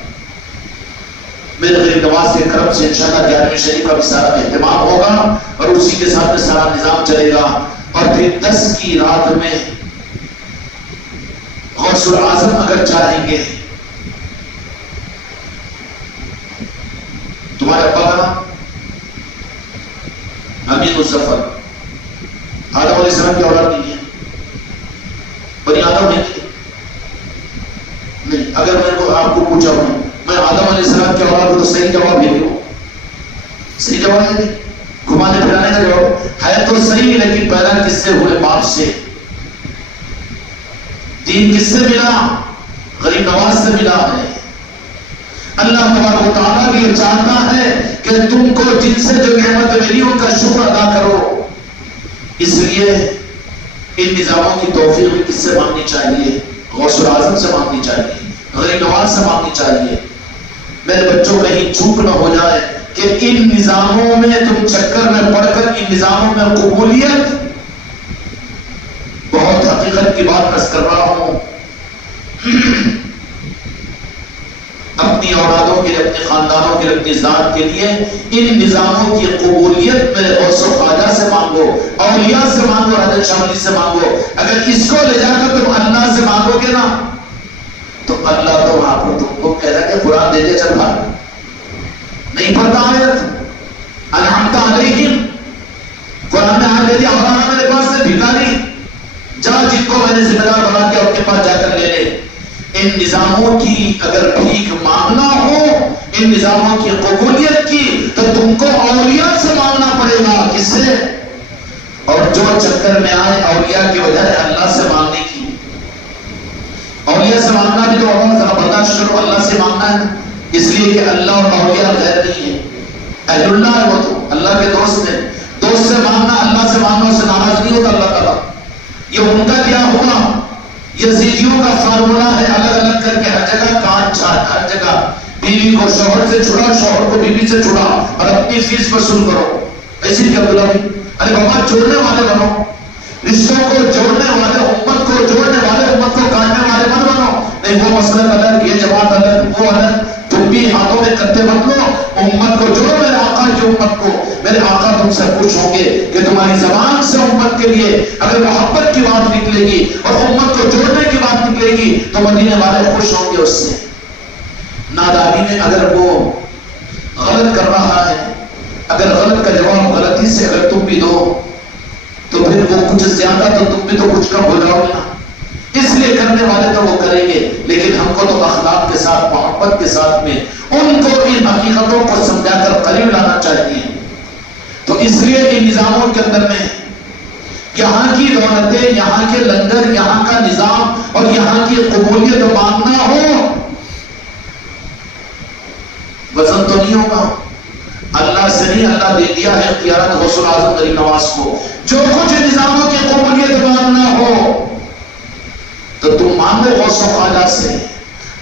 میرے غریب نواز کے کرم سے انشاءاللہ 11ویں شریف کا بھی سارا اہتمام ہوگا اور اسی کے ساتھ میں سارا نظام چلے گا، اور پھر 10 کی رات میں غوث العظم اگر چاہیں گے، تمہارے ابا کا نام امین الظفر، آدم علیہ السلام کی اولاد نہیں ہے، بنی آدم نہیں۔ اگر میں کو آپ کو پوچھا ہوں میں آدم علیہ السلام کی اولاد ہوں تو صحیح جواب یہ دو، صحیح جواب ہے نہیں، گھمانے پھرانے کا جواب ہے تو صحیح، لیکن پیدا کس سے ہوئے؟ باپ سے۔ دین کس سے ملا؟ غریب نواز سے ملا ہے۔ اللہ تبارک و تعالیٰ بھی یہ چاہتا ہے کہ تم کو جن سے جو نعمت ملی ان کا شکر ادا کرو، اس لیے ان نظاموں کی توفیق بھی کس سے مانگنی چاہیے؟ غوث العظم سے مانگنی چاہیے، غریب نواز سے مانگنی چاہیے۔ میرے بچوں کہیں چوک نہ ہو جائے کہ ان نظاموں میں تم چکر میں پڑ کر ان نظاموں میں قبولیت، بہت حقیقت کی بات عرض کر رہا ہوں، اپنی اولادوں کے لیے، اپنے خاندانوں کے لیے، اپنی ذات کے لیے ان نظاموں کی قبولیت میرے غوث و خواجہ سے مانگو، اولیاء سے مانگو، حضرت شاہ ولی سے مانگو۔ اگر اس کو لے جا کر تم اللہ سے مانگو گے نا تو اللہ تو وہاں پر تم کو کہہ رہا کہ قرآن دے دے چل بھاگ، نہیں پڑھتا آیت انعمت علیہم، قرآن میں آیت دے دیا اور میرے پاس سے بھکاری جا، جن کو میں نے ذمہ دار بنا کے ان کے پاس جا کر لے لے۔ ان نظاموں کی اگر بھیک مانگنا ہو، ان نظاموں کی قبولیت کی، تو تم کو اولیاء سے مانگنا پڑے گا۔ کس سے؟ اور جو چکر میں آئے اولیاء کی بجائے اللہ سے مانگنے کی، اولیاء سے مانگنا بھی تو اللہ ذرا برداشت کرو، اللہ سے مانگنا ہے، اس لیے کہ اللہ اور اولیاء غیر نہیں ہے، اہل اللہ ہے، وہ تو اللہ کے دوست ہیں۔ دوست سے مانگنا، اللہ سے مانگنا، اس سے ناراض نہیں ہوتا اللہ تعالیٰ۔ یہ ان کا کیا ہوا؟ یزیدیوں کا فارمولا ہے، الگ الگ کر کے ہر جگہ کاٹ چھاٹ، ہر جگہ بیوی کو شوہر سے چھڑا، شوہر کو بیوی سے چھڑا، اور اپنی فیس وصول کرو۔ ایسی کیا بلا بھی؟ ارے بابا جوڑنے والے بنو، رشتوں کو جوڑنے والے، امت کو جوڑنے والے، امت کو کاٹنے والے مت بنو۔ نہیں وہ مسئلہ الگ، یہ جماعت الگ، وہ الگ، تم بھی ہاتھوں میں کتے مت لو، امت کو جوڑو، میرے آقا کی امت کو۔ میرے آقا تم سے پوچھوں گے کہ تمہاری زبان سے امت کے لیے اگر محبت کی بات نکلے گی اور امت کو جوڑنے کی بات نکلے گی تو مدینے والے خوش ہوں گے اس سے۔ نادانی میں اگر وہ غلط کر رہا ہے، اگر غلط کا جواب غلطی سے اگر تم بھی دو تو پھر وہ کچھ زیادہ تو تم بھی تو کچھ کم ہو جاؤ گے نا۔ اس لیے کرنے والے تو وہ کریں گے، لیکن ہم کو تو اخلاق کے ساتھ، محبت کے ساتھ میں ان کو ان حقیقتوں کو سمجھا کر قریب لانا چاہیے۔ تو اس لیے ان نظاموں کے اندر میں یہاں کی دولتیں، یہاں کے لنگر، یہاں کا نظام اور یہاں کی قبولیت مانگنا ہو، وزن تو نہیں ہوگا۔ اللہ سے نہیں، اللہ دے دیا ہے اختیارات غوث العظم غریب نواز کو۔ جو کچھ نظاموں کی قبولیت مانگنا ہو تو تم مانگو غوث و خواجہ سے،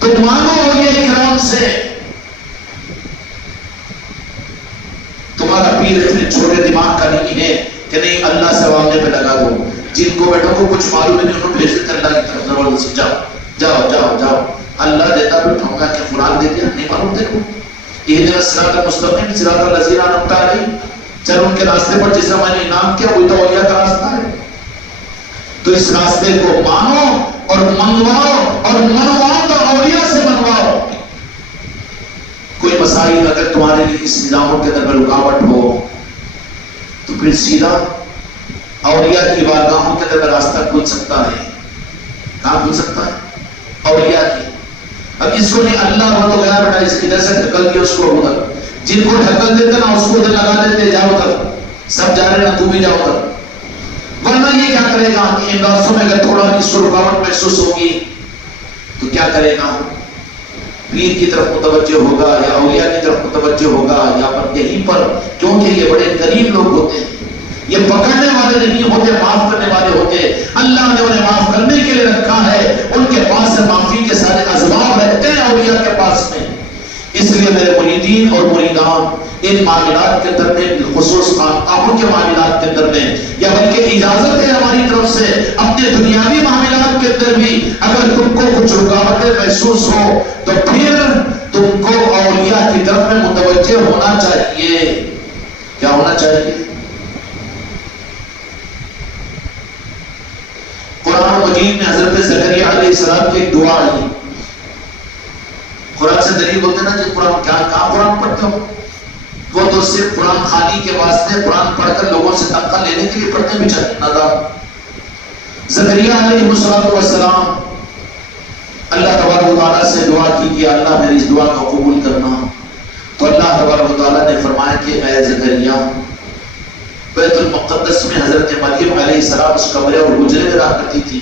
تم مانگو اولیاء کرام سے۔ تمہارا پیر اتنے چھوٹے دماغ کا نہیں ہے کہ نہیں اللہ سے مانگنے پہ لگا دو۔ جن کو بیٹھوں کو کچھ معلوم ہے نہیں، انہوں بھیج دیتے اللہ کی طرف، زبردستی جاؤ جاؤ جاؤ جاؤ، اللہ دیتا بیٹھاؤں گا کہ فلان دے دیا، نہیں معلوم تیرے کو؟ اہدنا الصراط المستقیم صراط الذین انعمت علیہم، چل ان کے راستے پر جس طرح میں نے انعام کیا وہی تو اولیاء کا راستہ ہے۔ تو اس راستے کو مانو اور منگواؤ، اور منواؤ تو اولیاء سے منگواؤ۔ کوئی مسائل اگر تمہارے لیے اس نظاموں کے اندر رکاوٹ ہو تو پھر سیدھا اولیاء کی بارگاہوں کے اندر راستہ کھل سکتا ہے۔ کہاں کھل سکتا ہے؟ اولیاء کی۔ اب اس کو نہیں اللہ وہ تو گیا بیٹا، اس کی ادھر سے ڈھکل دیا اس کو ادھر، جن کو ڈھکل دیتے نا اس کو ادھر لگا دیتے، جاؤ ادھر، سب جا رہے نا تو بھی جاؤ ادھر۔ ورنہ یہ کیا کرے گا کہ ان راستوں میں اگر تھوڑا اس کو رکاوٹ محسوس ہوگی تو کیا کرے گا؟ پیر کی طرف متوجہ ہوگا یا اولیاء کی طرف متوجہ ہوگا، یا پر یہیں پر، کیونکہ یہ بڑے قریب لوگ ہوتے ہیں، یہ پکڑنے والے نہیں ہوتے، معاف کرنے والے ہوتے۔ اللہ نے انہیں معاف کرنے کے لیے رکھا ہے، ان کے پاس معافی کے سارے اسباب رہتے ہیں اولیاء کے پاس میں۔ اس لیے میرے مریدین اور مریدان ان معاملات کے اندر میں بالخصوص خانقاہوں کے معاملات کے اندر میں یا بلکہ اجازت ہے ہماری طرف سے اپنے دنیاوی معاملات کے اندر بھی اگر تم کو کچھ رکاوٹیں محسوس ہو تو پھر تم کو اولیاء کی طرف میں متوجہ ہونا چاہیے. کیا ہونا چاہیے؟ قرآن مجید میں حضرت زکریا علیہ السلام کی ایک دعا آئی. قرآن سے دلیل ہوتے نا جی قرآن کہاں قرآن پڑھتے ہو؟ وہ تو صرف قرآن خانی کے واسطے قرآن پڑھ کر لوگوں سے تنخواہ لینے کے لیے پڑھتے بیچارے نادان. زکریا علیہ السلام اللہ تبارک و تعالیٰ سے دعا کی کہ اللہ میری اس دعا کو قبول کرنا. تو اللہ تبارک و تعالیٰ نے فرمایا کہ اے زکریا بیت المقدس میں حضرت مریم علیہ السلام اس کمرے اور حجرے میں رہا کرتی تھی.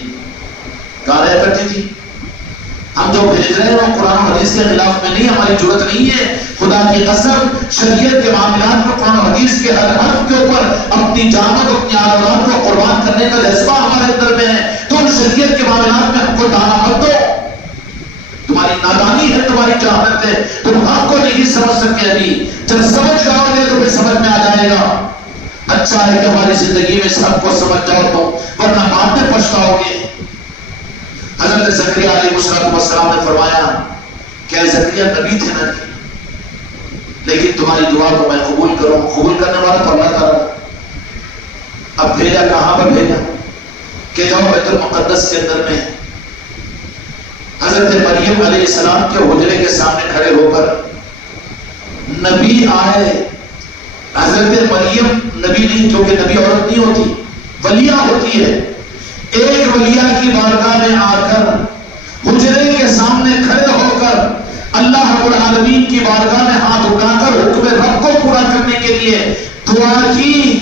کہاں رہا کرتی تھی؟ ہم جو بھیج رہے ہیں وہ قرآن و حدیث کے خلاف میں نہیں، ہماری ضرورت نہیں ہے. خدا کی قسم شریعت کے معاملات میں قرآن و حدیث کے ہر حرف کے اوپر اپنی جان اور اپنی اولاد کو قربان کرنے کا جذبہ ہمارے اندر میں ہے. تم شریعت کے معاملات میں ہم کو دانا مت دو. تمہاری نادانی ہے، تمہاری جہالت ہے، تم حق کو نہیں سمجھ سکتے. ابھی جب سمجھ جاؤ گے تو پھر سمجھ میں آ جائے گا. اچھا ہے کہ ہماری زندگی میں اس حق کو سمجھ جاؤ تو ورنہ بعد میں پچھتاؤ گے. حضرت زکریا علیہ السلام نے فرمایا کہ زکریا نبی تھے نا لیکن تمہاری دعا کو میں قبول کروں. قبول کرنے والا تو اللہ تعالیٰ. اب بھیجا کہاں پر بھیجا کہ جاؤ بیت المقدس کے اندر میں حضرت مریم علیہ السلام کے حجرے کے سامنے کھڑے ہو کر نبی آئے. حضرت مریم نبی نہیں، کیونکہ نبی عورت نہیں ہوتی، ولیہ ہوتی ہے. ایک ولیہ کی بارگاہ میں آ کر حجرے کے سامنے کھڑے ہو کر اللہ رب العالمین کی بارگاہ میں ہاتھ اٹھا کر حکم رب کو پورا کرنے کے لیے دعا کی.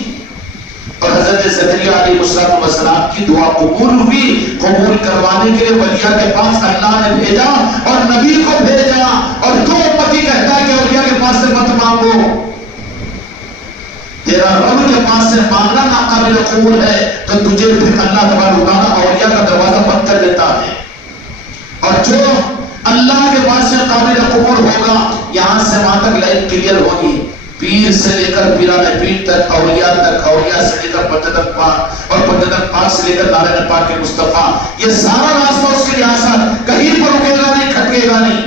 اور حضرت زکریا علیہ السلام کی دعا قبول ہوئی. قبول کروانے کے لیے ولیہ کے پاس اللہ نے بھیجا اور نبی کو بھیجا. اور تو امتی کہتا ہے کہ ولیہ کے پاس سے مت مانگو، تیرا رب کے پاس سے مانگنا ناقابل قبول ہے، تو تجھے پھر اللہ تبارک و تعالیٰ اولیاء کا دروازہ بند کر دیتا ہے. اور جو اللہ کے پاس سے قابل قبول ہوگا یہاں سے وہاں تک لائن کلیئر ہوگی. پیر سے لے کر پیران پیر تک، اولیاء تک، اولیاء سے لے کر پنجتن پاک، اور پنجتن پاک سے لے کر نارائن پاک کے مصطفیٰ، یہ سارا راستہ اس کے لیے آسان، کہیں پر رکے گا نہیں، کھٹکے گا نہیں.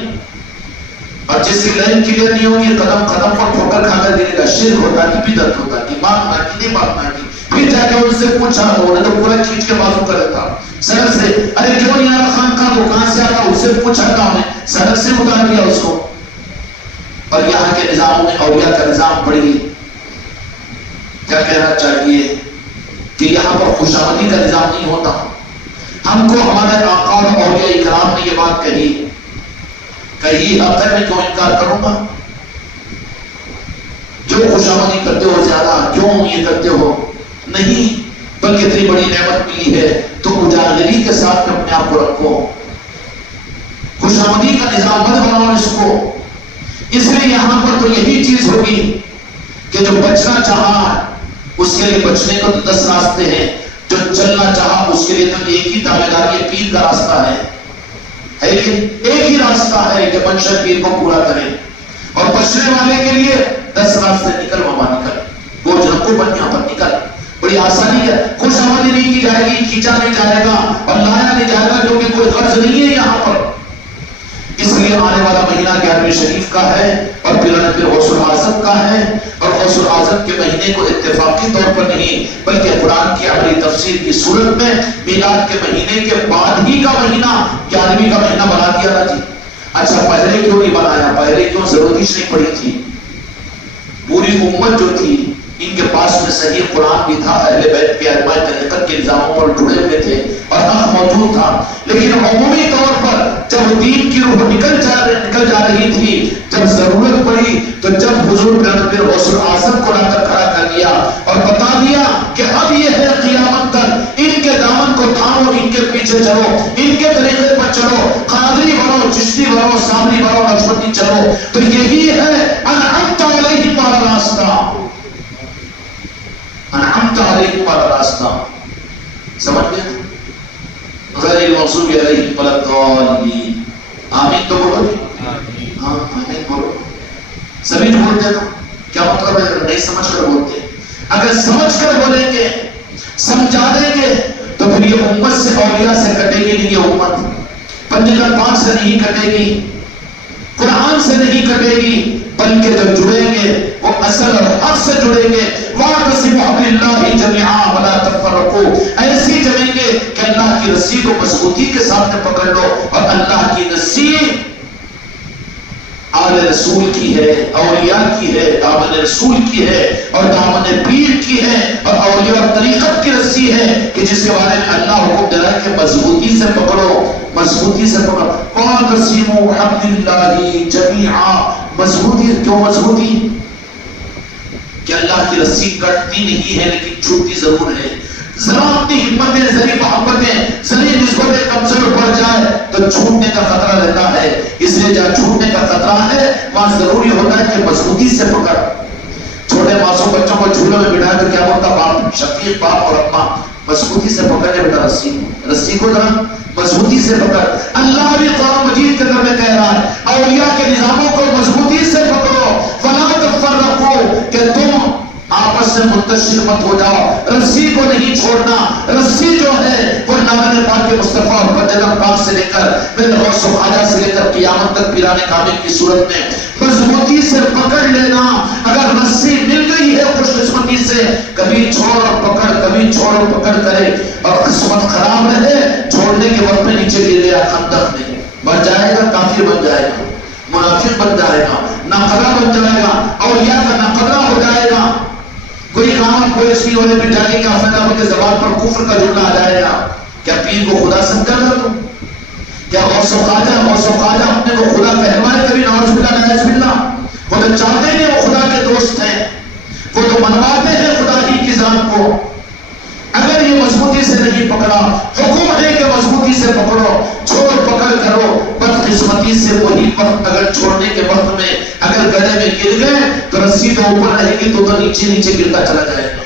اور جس کی لائن کلیئر نہیں ہوگی قدم قدم پر ٹھوکر کھا کر گرے گا. شرک ہوتا کی بدعت ہوتا کی مانگنا کی نہیں مانگنا کی. پھر جا کے ان سے پوچھا انہوں نے تو پورا کھینچ کے بازو کر دیتا سڑک سے. ارے کیوں نہیں آ رہا خان کا تو کہاں سے آتا؟ اس سے پوچھا تھا انہیں، سڑک سے اتار دیا اس کو. اور یہاں کے نظاموں میں اولیاء کا نظام پڑھی. کیا کہنا چاہیے کہ یہاں پر خوشامدی کا نظام نہیں ہوتا. ہم کو ہمارے آقا اور اولیاء کرام نے یہ بات کہی اب تک میں کیوں انکار کروں گا؟ جو خوشامدی کرتے ہو زیادہ کیوں یہ کرتے ہو؟ نہیں، بلکہ اتنی بڑی نعمت ملی ہے تو اجاگری کے ساتھ میں اپنے آپ کو رکھو. خوشامدی کا نظام مت بناؤ اس کو. اس لیے یہاں پر تو یہی چیز ہوگی کہ جو بچنا چاہا اس کے لیے بچنے کو تو 10 راستے ہیں، جو چلنا چاہا اس کے لیے تو ایک ہی تابعداری پیر کا راستہ ہے. لیکن ایک ہی راستہ ہے کہ منشا پیر کو پورا کرے. اور بچنے والے کے لیے 10 راستے نکل ماما نکل، بوجھ رکھو بن یہاں پر نکل. بڑی آسانی ہے. خوش آمدی نہیں کی جائے گی، کھینچا نہیں جائے گا اور لایا نہیں جائے گا کیونکہ کوئی قرض نہیں ہے یہاں پر. اس لیے آنے والا مہینہ 11ویں شریف کا ہے اور پھر غوث الاعظم کا ہے. اور غوث الاعظم کے مہینے کو اتفاقی طور پر نہیں بلکہ قرآن کی عملی تفسیر کی صورت میں میلاد کے مہینے کے بعد ہی کا مہینہ 11ویں کا مہینہ بنا دیا نا جی. اچھا پہلے کیوں نہیں بنایا؟ پہلے کیوں ضرورت ہی نہیں پڑی تھی؟ پوری امت جو تھی ان کے پاس میں صحیح قرآن بھی تھا، اہل بیت کے ائمہ طریقت کے نظاموں پر جڑے ہوئے تھے اور حق موجود تھا. لیکن عمومی طور پر جب دین کی روح نکل جا رہی تھی، جب ضرورت پڑی تو جب حضور پھر غوث الاعظم کو لا کر کھڑا کر دیا اور بتا دیا کہ اب یہ ہے قیامت تک ان کے دامن کو تھامو، ان کے پیچھے چلو، ان کے طریقے پر چلو، قادری بنو، چشتی بنو، سامری بنو، نقشبندی چلو. تو یہی ہے انعمت علیہم والا راستہ، انعمت علیہم والا راستہ. سمجھ گئے؟ غیر المغضوب علیہم ولا الضالین. آمین تو بولو. ہاں آمین بولو. سبھی بولتے ہیں نا، کیا مطلب ہے؟ اگر نہیں سمجھ کر بولتے، اگر سمجھ کر بولیں گے، سمجھا دیں گے، تو پھر یہ امت سے، اولیاء سے کٹے گی نہیں. یہ امت پنجگل پاک سے نہیں کٹے گی، قرآن سے نہیں کٹے گی، بلکہ جو جڑیں گے وہ اصل اور حق سے جڑیں گے. وَاعْتَصِمُوا بِحَبْلِ اللَّهِ جَمِيعًا وَلَا تَفَرَّقُوا. ایسی جمیں گے کہ اللہ کی رسی کو مضبوطی کے ساتھ پکڑ لو، اور اللہ کی رسی آل رسول کی ہے، اولیاء کی ہے، دامن رسول کی ہے، اور دامن پیر کی ہے، اور اولیاء اور طریقت کی رسی ہے کہ جس کے بارے میں اللہ حکم دے رہا ہے کہ مضبوطی سے پکڑو، مضبوطی سے پکڑو. وَاعْتَصِمُوا بِحَبْلِ اللَّهِ جَمِيعًا. مضبوطی کیوں؟ مضبوطی کہ اللہ کی رسی کٹتی نہیں ہے لیکن چھوٹتی ضرور ہے. ذرا اپنی ہمتیں، ذری محبتیں، ذری نسبتیں کمزور پڑ جائے تو چھوٹنے کا خطرہ رہتا ہے. اس لیے جہاں چھوٹنے کا خطرہ ہے وہاں ضروری ہوتا ہے کہ مضبوطی سے پکڑ. چھوٹے معصوم بچوں کو جھولوں میں بٹھائے تو کیا بولتا؟ باپ، شفیق باپ اور اما، مضبوطی سے پکڑے بیٹا رسی کو ذرا مضبوطی سے پکڑ. اللہ بھی قرآن مجید کے اندر میں کہہ رہا ہے اولیاء کے نظاموں کو مضبوطی سے پکڑو. وَلَا تَفَرَّقُوا، کہ تم آپس میں منتشر مت ہو جاؤ. رسی کو نہیں چھوڑنا. رسی جو ہے وہ نامن پاک مصطفیٰ اور پنجگل پاک سے لے کر میرے غوث و خواجہ سے لے کر قیامت تک پیرانے کامل کی صورت میں مضبوطی سے پکڑ لینا. اگر رسی مل گئی ہے خوش قسمتی سے، کبھی چھوڑ اور پکڑ، کبھی چھوڑ اور پکڑ کرے، اور قسمت خراب رہے چھوڑنے کے وقت میں نیچے گر گیا خندق میں، بن جائے گا، کافر بن جائے گا، منافق بن جائے گا، ناقدہ بن جائے گا، اولیاء کا ناقدہ ہو جائے گا. کوئی کام کوئی اس کی ہونے پہ جانے کا فائدہ ہو کے زبان پر کفر کا جملہ آ جائے گا. کیا پیر کو خدا سمجھا تھا تم؟ کیا غوث و خواجہ اپنے کو خدا کہلوائے کبھی؟ نعوذ باللہ نعوذ باللہ. وہ تو چاہتے ہیں وہ خدا کے دوست ہیں، وہ تو منواتے ہیں خدا ہی کی ذات کو. اگر یہ مضبوطی سے نہیں پکڑا، حکم ہے کہ مضبوطی سے پکڑو، چھوڑ پکڑ کرو. بدقسمتی سے وہی وقت اگر چھوڑنے کے وقت میں اگر گڑے میں گر گئے تو رسی تو اوپر رہے گی تو نیچے نیچے گرتا چلا جائے گا.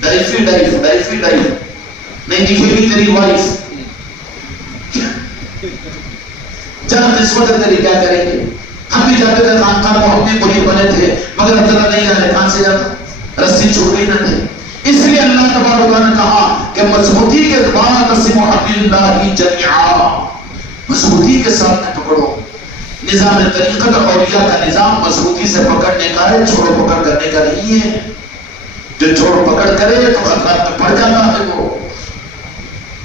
ڈائفی ڈائف ڈائفی ڈائف نہیں دکھے گی تیری وائف. جب قسمت ہے تیری، کیا کریں گے؟ ہم بھی جاتے تھے خانقاہ کو، ہم بھی وہی بنے تھے، مگر اب تک نہیں آئے. کہاں سے جاتا؟ رسی چھوڑ گئی نہ تھے. اس لیے اللہ تبارک و تعالیٰ نے کہا کہ مضبوطی کے بعد وَاعْتَصِمُوا بِحَبْلِ اللَّهِ جَمِيعًا. مضبوطی کے ساتھ پکڑو. نظام طریقت اور اولیاء کا نظام مضبوطی سے پکڑنے کا ہے، چھوڑو پکڑ کرنے کا نہیں ہے. جو چھوڑ پکڑ کرے تو خطرات میں پڑ جاتا ہے، وہ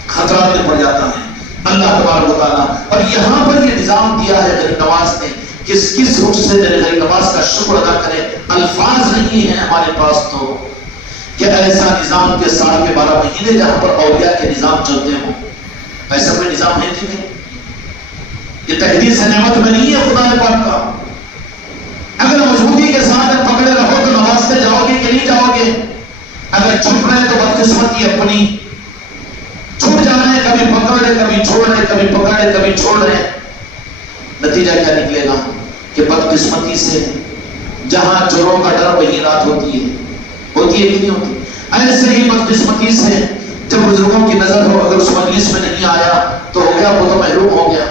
خطرات میں پڑ جاتا ہے. اللہ تبارک و تعالیٰ اور یہاں پر یہ نظام دیا ہے غریب نواز نے. کس روح سے میرے غریب نواز کا شکر ادا کرے. الفاظ نہیں ہیں ہمارے پاس تو کہ ایسا نظام کے سال کے 12 مہینے جہاں پر اولیاء کے نظام چلتے ہوں. ایسا کوئی نظام ہے نہیں. یہ تحریر سے نعمت میں نہیں ہے خدا پاک کا. اگر مضبوطی کے ساتھ پکڑے رہو تو نوازتے جاؤ گے کہ نہیں جاؤ گے؟ اگر چھپ رہے تو بدقسمتی اپنی. چھوٹ جا رہے ہیں، کبھی پکڑ رہے کبھی چھوڑ رہے، کبھی پکڑ رہے کبھی چھوڑ رہے. نتیجہ کیا نکلے گا کہ بدقسمتی سے جہاں چوروں کا ڈر وہی رات ہوتی ہے. ہوتی ہے کہ نہیں ہوتی؟ ایسے ہی بدقسمتی سے جب بزرگوں کی نظر ہو اگر اس مجلس میں نہیں آیا تو ہو گیا، وہ تو محروم ہو گیا.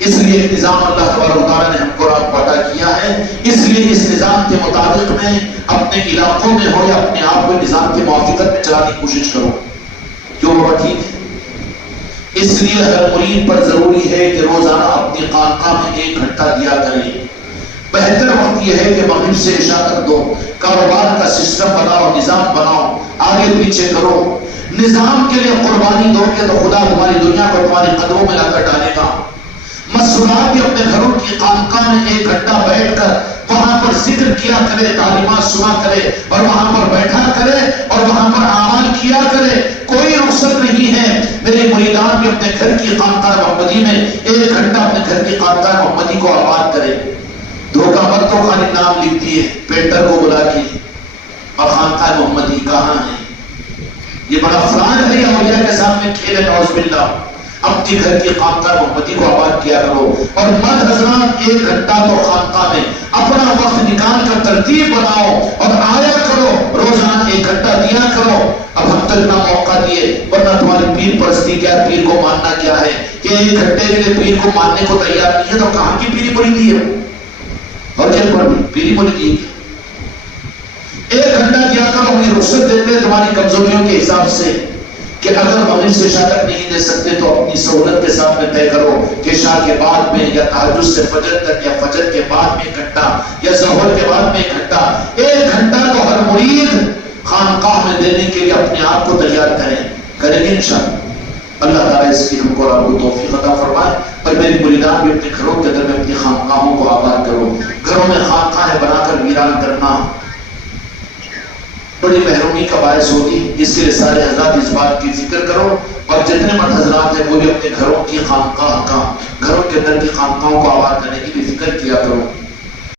اس لیے ایک نظام اللہ تبارک و تعالیٰ نے ہم کو آپ کو عطا کیا ہے. اس لیے اس نظام کے مطابق میں اپنے علاقوں میں ہو یا اپنے آپ کو نظام کے موافقت میں چلانے کی کوشش کرو. کیوں بابا؟ ٹھیک ہے. اس لیے ہر مرید پر ضروری ہے کہ روزانہ اپنی خانقاہ میں 1 گھنٹہ دیا کرے. بہتر وقت یہ ہے کہ مغرب سے عشاء تک دو. کاروبار کا سسٹم بناؤ، نظام بناؤ، آگے پیچھے کرو. نظام کے لیے قربانی دو گے تو خدا تمہاری دنیا کو تمہارے قدموں میں لا کر ڈالے گا. مسجدات بھی اپنے گھروں کی خانقاہ میں 1 گھنٹہ بیٹھ کر وہاں پر ذکر کیا کرے، تعلیمات سنا کرے، اور وہاں پر بیٹھا کرے اور وہاں پر اعمال کیا کرے. کوئی رخصت نہیں ہے. میرے مریدان بھی اپنے گھر کی خانقاہ محمدی میں 1 گھنٹہ اپنے گھر کی خانقاہ محمدی کو آباد کرے. دھوکہ مت تو خالی نام لکھ دیے پینٹر کو بلا کے، اور خانقاہ محمدی کہاں ہے؟ یہ بڑا فراڈ ہے. یہ اولیاء کے سامنے کھیل ہے. نعوذ باللہ. اپنی گھر کی خانقاہ محمدی کو آباد کیا کرو. اور مرد حضرات 1 گھنٹہ تو خانقاہ میں اپنا وقت نکال کر ترتیب بناؤ اور آیا کرو. روزانہ 1 گھنٹہ دیا کرو. اب ہم تک نہ موقع دیے، ورنہ تمہاری پیر پرستی کیا، پیر کو ماننا کیا ہے کہ 1 گھنٹے کے لیے پیر کو ماننے کو تیار نہیں ہے تو کہاں کی پیری پڑی ہے؟ اور کیا پڑھ دی پیری بولی کی 1 گھنٹہ کیا کرو، یہ رخصت دیتے ہیں تمہاری کمزوریوں کے حساب سے کہ اگر مغرب سے عشاء تک نہیں دے سکتے تو اپنی سہولت کے ساتھ میں طے کرو کہ عشاء کے بعد میں یا تہجد سے فجر تک یا فجر کے بعد میں 1 گھنٹہ یا ظہر کے بعد میں 1 گھنٹہ 1 گھنٹہ تو ہر مرید خانقاہ میں دینے کے لیے اپنے آپ کو تیار کریں گے انشاءاللہ۔ اللہ تعالیٰ اس کی ہم کو رب کو توفیق عطا فرمائے، اور میری مریدان بھی اپنے گھروں کے اندر میں اپنی خانقاہوں کو آباد کرو۔ گھروں میں خانقاہیں بنا کر ویران کرنا بڑی محرومی کا باعث ہوگی، اس کے لیے سارے حضرات اس بات کی فکر کرو، اور جتنے مرد حضرات ہیں وہ بھی اپنے گھروں کی خانقاہ کا، گھروں کے اندر کی خانقاہوں کو آباد کرنے کی بھی فکر کیا کرو۔